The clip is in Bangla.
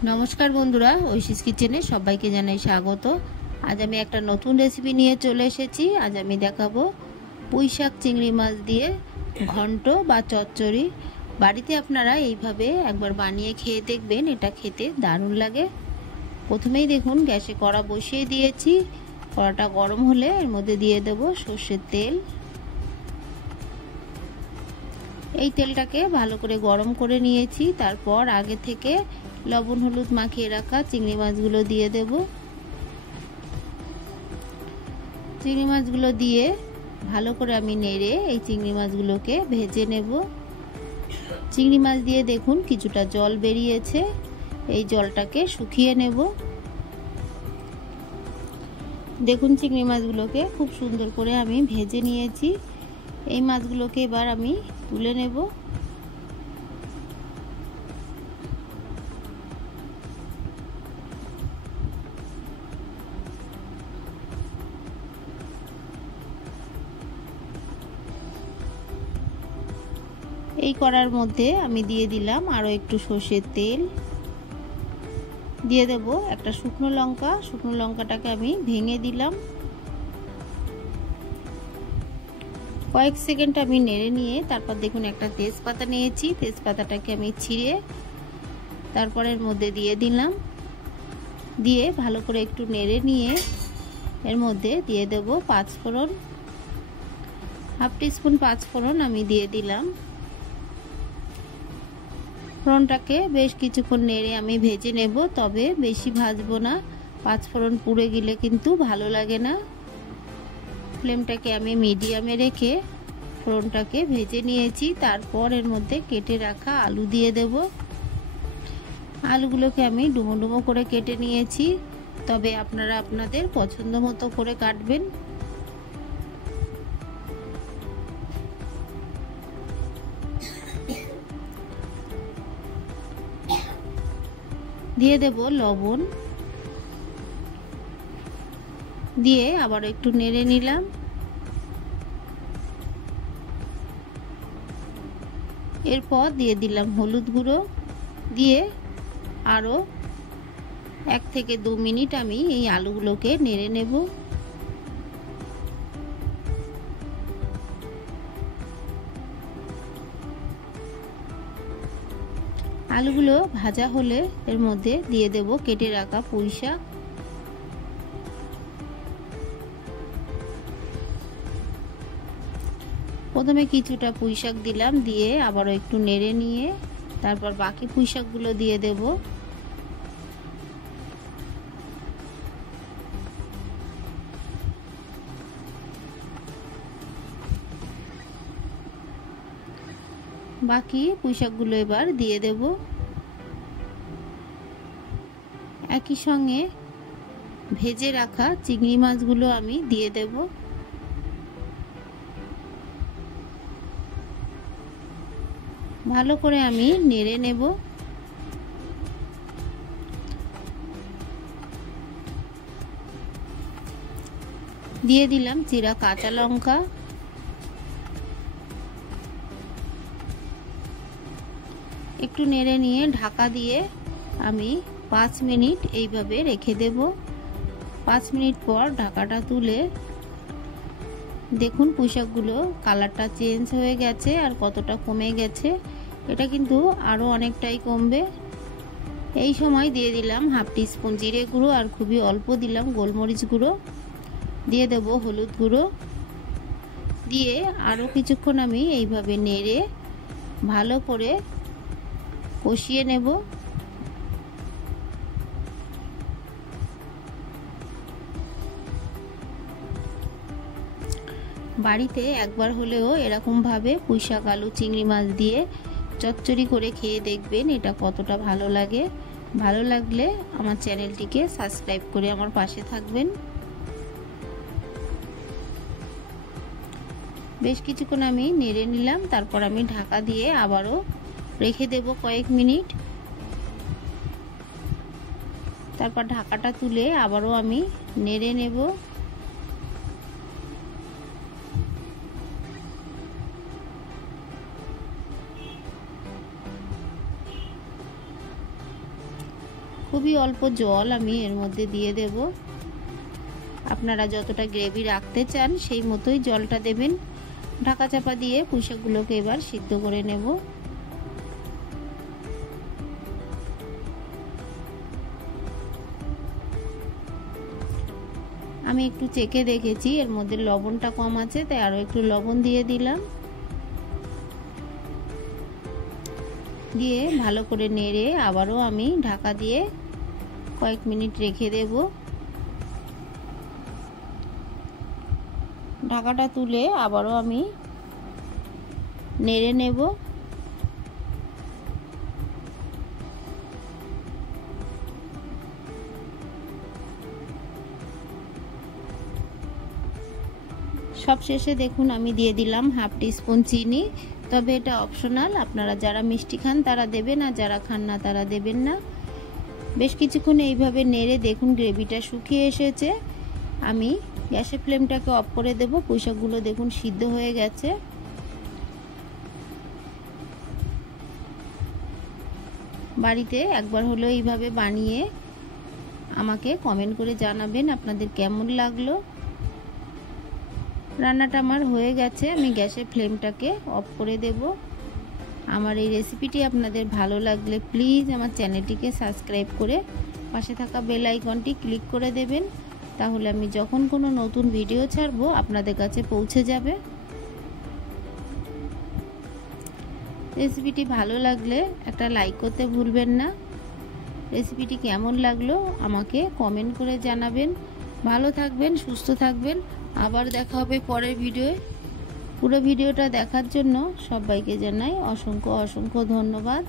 नमस्कार बंधुरा ঐশীস किचेने सबाइके जानाई स्वागत। आज आमी एक नतून रेसिपि निये चले एसेछि। आज आमी देखाबो पुঁই শাক चिंगड़ी माछ दिए घंट बा चच्चड़ी। बाड़ीते आपनारा एइभाबे एकबार बानिये खेये देखबेन, एटा खेते दारुण लागे। प्रथमेई देखुन ग्यासे कड़ा बसिए दिएछि। कड़ाटा गरम होले एर मध्ये दिए देब सर्षेर तेल। এই তেলটাকে ভালো করে গরম করে নিয়েছি। তারপর আগে থেকে লবণ হলুদ মাখিয়ে রাখা চিংড়ি মাছগুলো দিয়ে দেব। চিংড়ি মাছগুলো দিয়ে ভালো করে আমি নেড়ে এই চিংড়ি মাছগুলোকে ভেজে নেব। চিংড়ি মাছ দিয়ে দেখুন কিছুটা জল বেরিয়েছে, এই জলটাকে শুকিয়ে নেব। দেখুন চিংড়ি মাছগুলোকে খুব সুন্দর করে আমি ভেজে নিয়েছি। এই মাছগুলোকে এবার আমি তুলে নেব। এই কড়ার মধ্যে আমি দিয়ে দিলাম আরো একটু সরষের তেল, দিয়ে দেব একটা শুকনো লঙ্কা। শুকনো লঙ্কাটাকে আমি ভেঙে দিলাম। কয়েক সেকেন্ড আমি নেড়ে নিয়ে তারপর দেখুন একটা তেজপাতা নিয়েছি। তেজপাতাটাকে আমি ছিঁড়ে তারপর এর মধ্যে দিয়ে দিলাম। দিয়ে ভালো করে একটু নেড়ে নিয়ে এর মধ্যে দিয়ে দেব পাঁচফোড়ন। হাফ টিস্পুন পাঁচফোড়ন আমি দিয়ে দিলাম। ফোড়নটাকে বেশ কিছুক্ষণ নেড়ে আমি ভেজে নেব, তবে বেশি ভাজবো না, পাঁচফোড়ন পুড়ে গেলে কিন্তু ভালো লাগে না। ফ্লেমটাকে আমি মিডিয়ামে রেখে ফোড়নটাকে ভেজে নিয়েছি। তারপর এর মধ্যে কেটে রাখা আলু দিয়ে দেব। আলুগুলোকে আমি ডুমো ডুমো করে কেটে নিয়েছি, তবে আপনারা আপনাদের পছন্দ মতো করে কাটবেন। দিয়ে দেব লবণ, দিয়ে আবার একটু নেড়ে নিলাম। এরপর দিয়ে দিলাম হলুদ গুঁড়ো, দিয়ে আরো 1 থেকে 2 মিনিট আমি এই আলুগুলোকে নেড়ে নেব। আলুগুলো ভাজা হলে এর মধ্যে দিয়ে দেব কেটে রাখা পুঁই শাক। প্রথমে কিছুটা পুঁই শাক দিলাম, দিয়ে আবারও একটু নেড়ে নিয়ে তারপর বাকি পুঁই শাকগুলো দিয়ে দেব। বাকি পুঁই শাকগুলো এবার দিয়ে দেব। একই সঙ্গে ভেজে রাখা চিংড়ি মাছগুলো আমি দিয়ে দেব। ভালো করে আমি নেড়ে নেব। দিয়ে দিলাম চিরা কাঁচা লঙ্কা। একটু নেড়ে নিয়ে ঢাকা দিয়ে আমি 5 মিনিট এইভাবে রেখে দেব। 5 মিনিট পর ঢাকাটা তুলে দেখুন পুঁই শাকগুলো কালারটা চেঞ্জ হয়ে গেছে আর কতটা কমে গেছে। এটা কিন্তু আরো অনেকটাই কমবে। এই সময় দিয়ে দিলাম হাফ টিস্পুন জিরে গুঁড়ো আর খুবই অল্প দিলাম গোলমরিচ গুঁড়ো। দিয়ে দেব হলুদ গুঁড়ো, দিয়ে আরো কিছুক্ষণ আমি এইভাবে নেড়ে ভালো করে কষিয়ে নেব। বাড়িতে একবার হলেও এরকম ভাবে পুঁই শাক আলু চিংড়ি মাছ দিয়ে চচ্চড়ি করে খেয়ে দেখবেন, এটা কতটা ভালো লাগে। ভালো লাগলে আমার চ্যানেলটিকে সাবস্ক্রাইব করে আমার পাশে থাকবেন। বেশ কিছুক্ষণ আমি নেড়ে নিলাম, তারপর আমি ঢাকা দিয়ে আবারও রেখে দেব কয়েক মিনিট। তারপর ঢাকাটা তুলে আবারও আমি নেড়ে নেব। খুবই অল্প জল আমি এর মধ্যে দিয়ে দেব। আপনারা যতটা গ্রেভি রাখতে চান সেই মতোই জলটা দেবেন। ঢাকা চাপা দিয়ে পুঁইশাকগুলোকে এবার সিদ্ধ করে নেব। আমি একটু চেখে দেখেছি এর মধ্যে লবণটা কম আছে, তাই আরও একটু লবণ দিয়ে দিলাম। দিয়ে ভালো করে নেড়ে আবারও আমি ঢাকা দিয়ে কয়েক মিনিট রেখে দেব। ঢাকাটা তুলে আবারও আমি নেড়ে নেব। সবশেষে দেখুন আমি দিয়ে দিলাম হাফ টিস্পুন চিনি, তবে এটা অপশনাল, আপনারা যারা মিষ্টি খান তারা দেবেন, আর যারা খান না তারা দেবেন না। বেশ কিছুক্ষণ এইভাবে নেড়ে দেখুন গ্রেভিটা শুকিয়ে এসেছে। আমি গ্যাসের ফ্লেমটাকে অফ করে দেব। পুঁইশাকগুলো দেখুন সিদ্ধ হয়ে গেছে। বাড়িতে একবার হলো এইভাবে বানিয়ে আমাকে কমেন্ট করে জানাবেন আপনাদের কেমন লাগলো। রান্নাটা আমার হয়ে গেছে, আমি গ্যাসের ফ্লেমটাকে অফ করে দেব। আমার এই রেসিপিটি আপনাদের ভালো লাগলে প্লিজ আমার চ্যানেলটিকে সাবস্ক্রাইব করে পাশে থাকা বেল আইকনটি ক্লিক করে দেবেন, তাহলে আমি যখন কোনো নতুন ভিডিও ছাড়বো আপনাদের কাছে পৌঁছে যাবে। রেসিপিটি ভালো লাগলে একটা লাইক করতে ভুলবেন না। রেসিপিটি কেমন লাগলো আমাকে কমেন্ট করে জানাবেন। ভালো থাকবেন, সুস্থ থাকবেন। আবার দেখা হবে পরের ভিডিওয়ে। পুরো ভিডিওটা দেখার জন্য সবাইকে জানাই অসংখ্য অসংখ্য ধন্যবাদ।